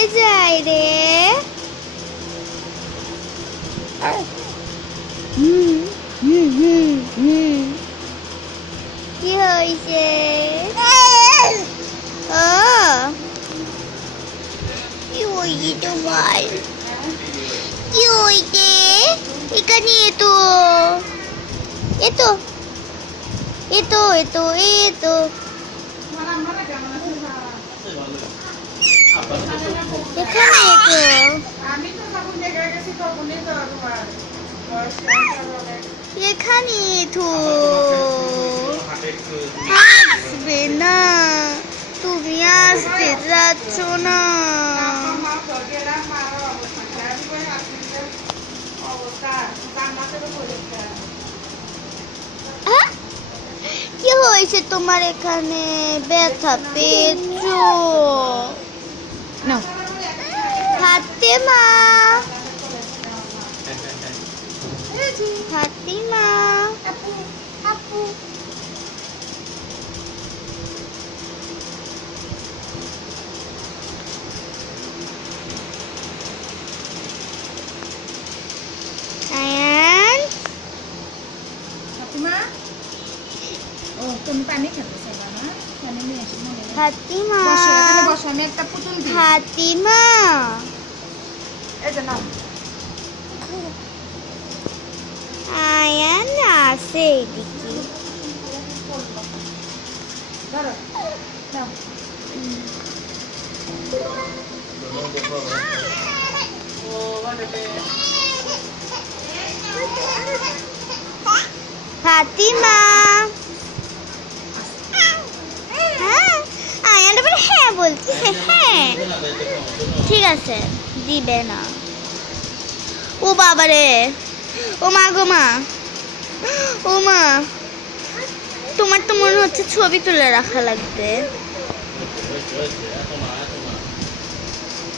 কোথায় যাই রে? কি হয়েছে? কি হয়েছে তোমার? কি হয়েছে? এখানে এতো এতো এতো এতো এতো এখানে এখানে তো আসবে না, তুমি আসতে যাচ্ছ না। কি হয়েছে তোমার? এখানে ব্যথা পেয়েছো? ফাতেমা, ফাতিমা, আপু আপু আয়ান, ফাতিমা। ও তুমি পানি খেতেছো না? পানি নিয়ে এসে মনে হয়। ফাতিমা, বসো, এখানে বসো, আমি একটা পুতুল দিই। ফাতিমা, এই যে নাও। আয়ান আছে এদিকে। ধরো, নাও। ফাতিমা, হ্যাঁ আয়ান এবার হ্যাঁ বলছি। হ্যাঁ ঠিক আছে, দিবে না। ও বাবারে, ও মা গো মা, ও মা, তোমার তো মনে হচ্ছে ছবি তুলে রাখা লাগবে।